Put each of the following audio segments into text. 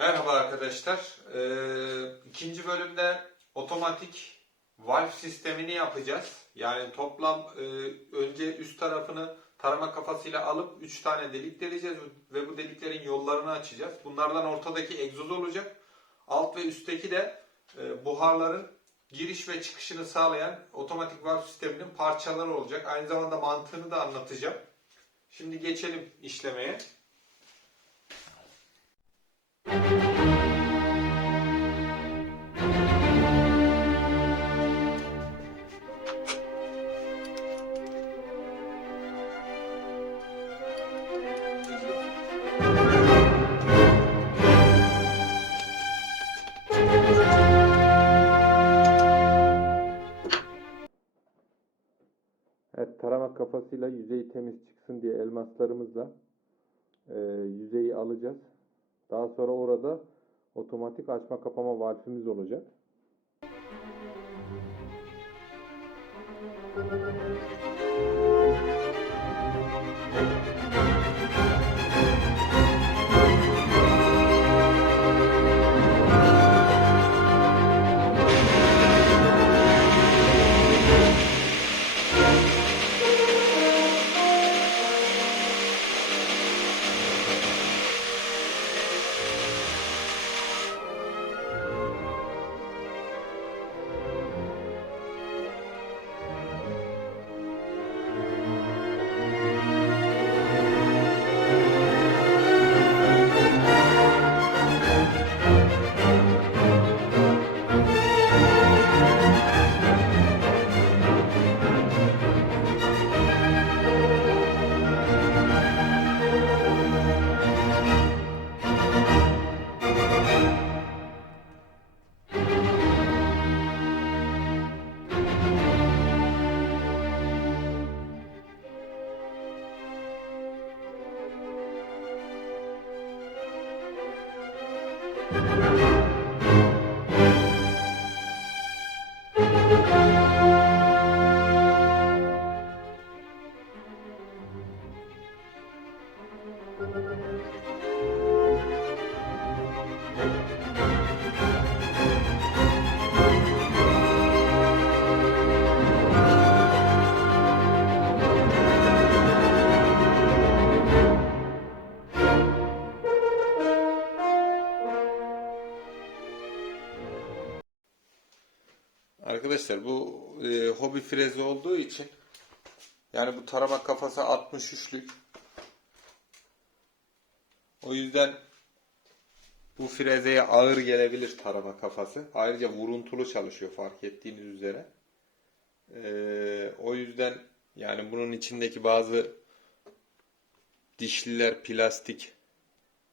Merhaba arkadaşlar. Ee, ikinci bölümde otomatik valve sistemini yapacağız. Yani toplam e, önce üst tarafını tarama kafasıyla alıp 3 tane delik deleceğiz ve bu deliklerin yollarını açacağız. Bunlardan ortadaki egzoz olacak. Alt ve üstteki de e, buharların giriş ve çıkışını sağlayan otomatik valve sisteminin parçaları olacak. Aynı zamanda mantığını da anlatacağım. Şimdi geçelim işlemeye. Evet, kafasıyla yüzeyi temiz çıksın diye elmaslarımızla e, yüzeyi alacağız. Daha sonra orada otomatik açma kapama valfimiz olacak. Arkadaşlar bu e, hobi frezi olduğu için yani bu tarama kafası 63'lük. O yüzden bu frezeye ağır gelebilir tarama kafası. Ayrıca vuruntulu çalışıyor fark ettiğiniz üzere. E, o yüzden yani bunun içindeki bazı dişliler plastik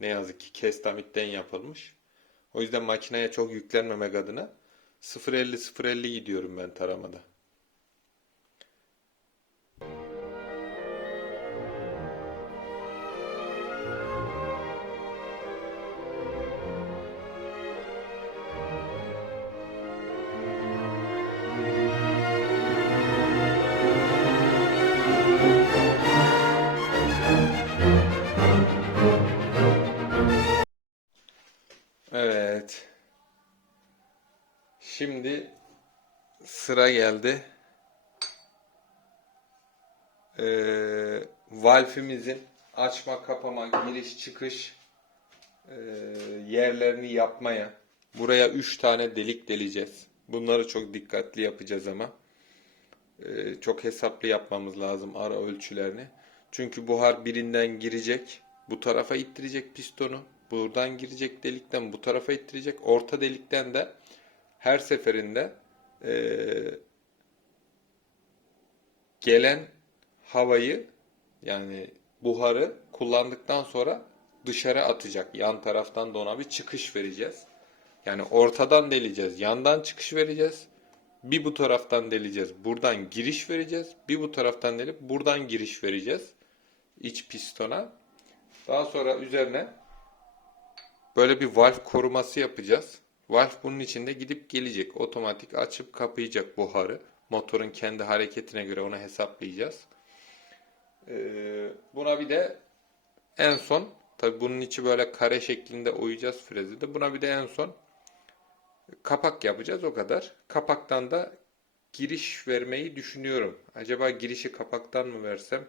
ne yazık ki kestamitten yapılmış. O yüzden makineye çok yüklenmemek adına 0.50-0.50 gidiyorum ben taramada. Sıra geldi. Ee, valfimizin açma kapama giriş çıkış e, yerlerini yapmaya. Buraya 3 tane delik deleceğiz. Bunları çok dikkatli yapacağız ama. Ee, çok hesaplı yapmamız lazım ara ölçülerini. Çünkü buhar birinden girecek. Bu tarafa ittirecek pistonu. Buradan girecek delikten bu tarafa ittirecek. Orta delikten de her seferinde eee, gelen havayı yani buharı kullandıktan sonra dışarı atacak. Yan taraftan da ona bir çıkış vereceğiz. Yani ortadan deleceğiz, yandan çıkış vereceğiz. Bir bu taraftan deleceğiz, buradan giriş vereceğiz. Bir bu taraftan delip buradan giriş vereceğiz. iç pistona. Daha sonra üzerine böyle bir valve koruması yapacağız. Valve bunun içinde gidip gelecek. Otomatik açıp kapayacak buharı. Motorun kendi hareketine göre onu hesaplayacağız. Ee, buna bir de en son Tabi bunun içi böyle kare şeklinde oyacağız frezi de. Buna bir de en son kapak yapacağız o kadar. Kapaktan da giriş vermeyi düşünüyorum. Acaba girişi kapaktan mı versem,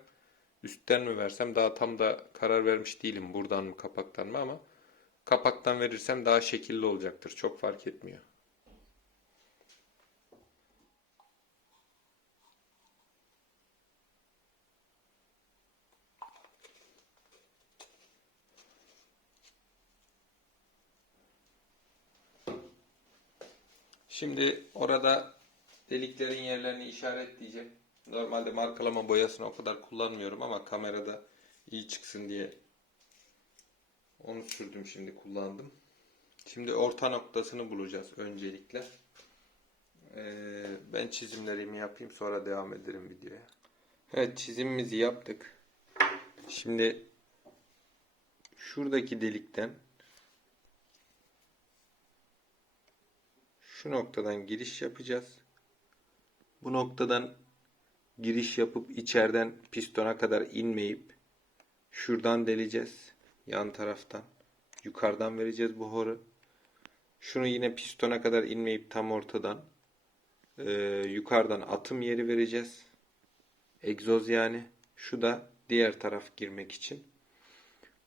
üstten mi versem daha tam da karar vermiş değilim buradan mı kapaktan mı ama kapaktan verirsem daha şekilli olacaktır. Çok fark etmiyor. Şimdi orada deliklerin yerlerini işaretleyeceğim. Normalde markalama boyasını o kadar kullanmıyorum ama kamerada iyi çıksın diye onu sürdüm şimdi kullandım. Şimdi orta noktasını bulacağız öncelikle. Ee, ben çizimlerimi yapayım sonra devam ederim videoya. Evet çizimimizi yaptık. Şimdi şuradaki delikten şu noktadan giriş yapacağız. Bu noktadan giriş yapıp içeriden pistona kadar inmeyip şuradan deleceğiz. Yan taraftan. Yukarıdan vereceğiz buharı. Şunu yine pistona kadar inmeyip tam ortadan e, yukarıdan atım yeri vereceğiz. Egzoz yani. Şu da diğer taraf girmek için.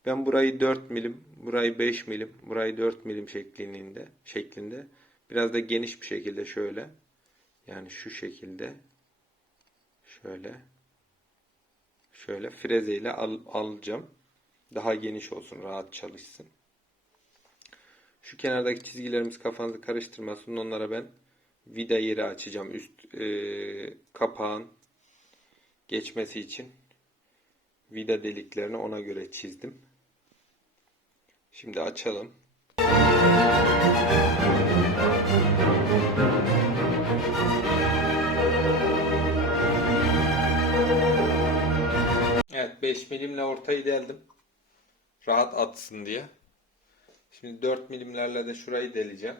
Ben burayı 4 milim, burayı 5 milim, burayı 4 milim şeklinde, şeklinde biraz da geniş bir şekilde şöyle yani şu şekilde şöyle şöyle frezeyle al, alacağım. Daha geniş olsun, rahat çalışsın. Şu kenardaki çizgilerimiz kafanızı karıştırmasın. Onlara ben vida yeri açacağım. Üst e, kapağın geçmesi için vida deliklerini ona göre çizdim. Şimdi açalım. Evet 5 milimle ortayı deldim. Rahat atsın diye. Şimdi 4 milimlerle de şurayı deleceğim.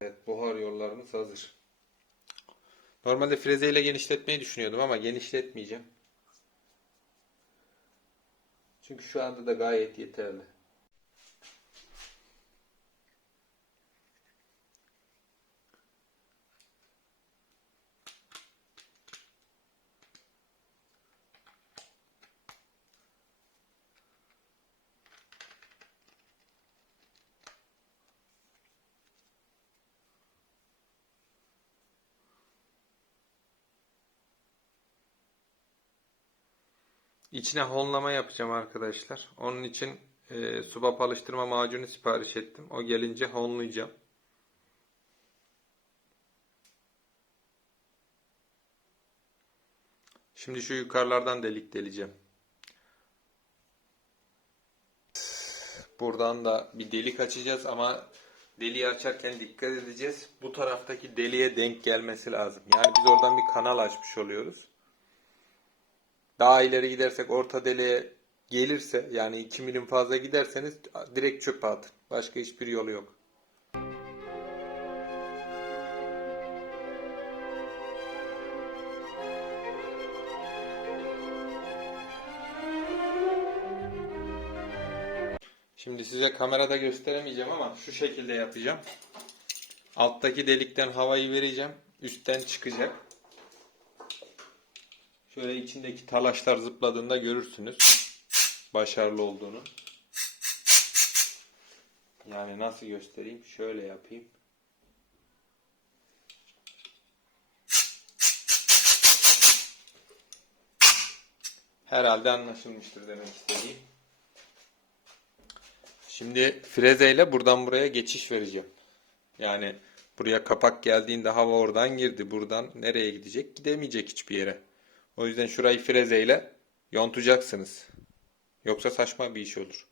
Evet buhar yollarımız hazır. Normalde frezeyle genişletmeyi düşünüyordum ama genişletmeyeceğim. Çünkü şu anda da gayet yeterli. İçine honlama yapacağım arkadaşlar. Onun için e, subap alıştırma macunu sipariş ettim. O gelince honlayacağım. Şimdi şu yukarılardan delik deleceğim. Buradan da bir delik açacağız ama deliği açarken dikkat edeceğiz. Bu taraftaki deliğe denk gelmesi lazım. Yani biz oradan bir kanal açmış oluyoruz. Daha ileri gidersek orta deliğe gelirse yani 2 milim fazla giderseniz direkt çöpe atın. Başka hiçbir yolu yok. Şimdi size kamerada gösteremeyeceğim ama şu şekilde yapacağım. Alttaki delikten havayı vereceğim. Üstten çıkacak. Şöyle içindeki talaşlar zıpladığında görürsünüz. Başarılı olduğunu. Yani nasıl göstereyim? Şöyle yapayım. Herhalde anlaşılmıştır demek istediğim. Şimdi frezeyle buradan buraya geçiş vereceğim. Yani buraya kapak geldiğinde hava oradan girdi. Buradan nereye gidecek? Gidemeyecek hiçbir yere. O yüzden şurayı frezeyle yontacaksınız. Yoksa saçma bir iş olur.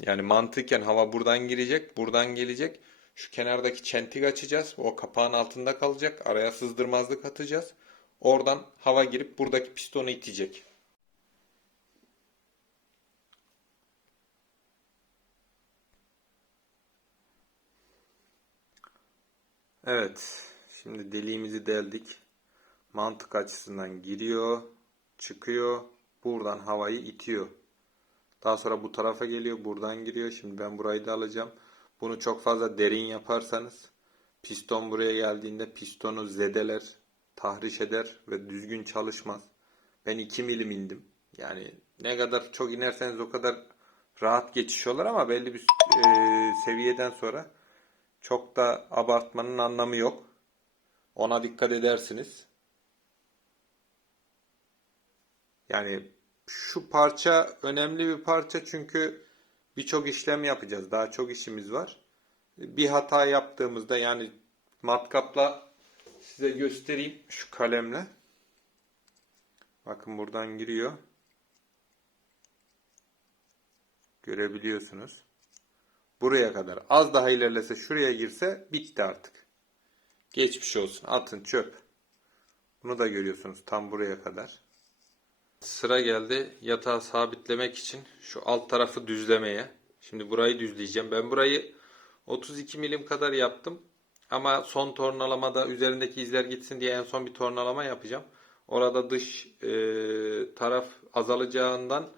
Yani mantıken hava buradan girecek, buradan gelecek. Şu kenardaki çentik açacağız. O kapağın altında kalacak. Araya sızdırmazlık atacağız. Oradan hava girip buradaki pistonu itecek. Evet. Şimdi deliğimizi deldik. Mantık açısından giriyor, çıkıyor. Buradan havayı itiyor. Daha sonra bu tarafa geliyor, buradan giriyor. Şimdi ben burayı da alacağım. Bunu çok fazla derin yaparsanız piston buraya geldiğinde pistonu zedeler, tahriş eder ve düzgün çalışmaz. Ben 2 milim indim. Yani ne kadar çok inerseniz o kadar rahat geçiş olur ama belli bir e, seviyeden sonra çok da abartmanın anlamı yok. Ona dikkat edersiniz. Yani şu parça önemli bir parça çünkü birçok işlem yapacağız. Daha çok işimiz var. Bir hata yaptığımızda yani matkapla size göstereyim şu kalemle. Bakın buradan giriyor. Görebiliyorsunuz. Buraya kadar. Az daha ilerlese şuraya girse bitti artık. Geçmiş olsun. Atın çöp. Bunu da görüyorsunuz tam buraya kadar. Sıra geldi yatağı sabitlemek için şu alt tarafı düzlemeye. Şimdi burayı düzleyeceğim. Ben burayı 32 milim kadar yaptım. Ama son tornalamada üzerindeki izler gitsin diye en son bir tornalama yapacağım. Orada dış e, taraf azalacağından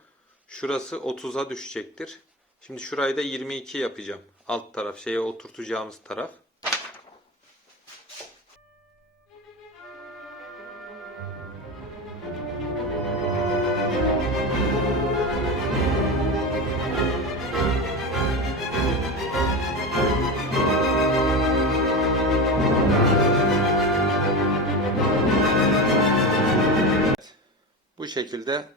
şurası 30'a düşecektir. Şimdi şurayı da 22 yapacağım. Alt taraf şeye oturtacağımız taraf. Şekilde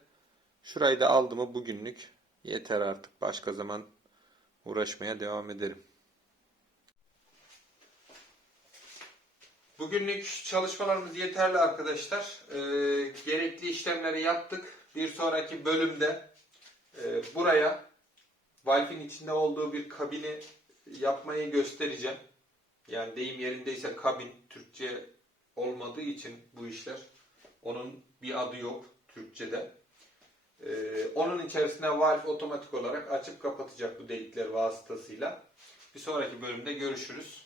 şurayı da aldı mı bugünlük yeter artık. Başka zaman uğraşmaya devam ederim. Bugünlük çalışmalarımız yeterli arkadaşlar. Ee, gerekli işlemleri yaptık. Bir sonraki bölümde e, buraya valfin içinde olduğu bir kabini yapmayı göstereceğim. Yani deyim yerindeyse kabin Türkçe olmadığı için bu işler. Onun bir adı yok Türkçe'de. Ee, onun içerisine valve otomatik olarak açıp kapatacak bu delikler vasıtasıyla. Bir sonraki bölümde görüşürüz.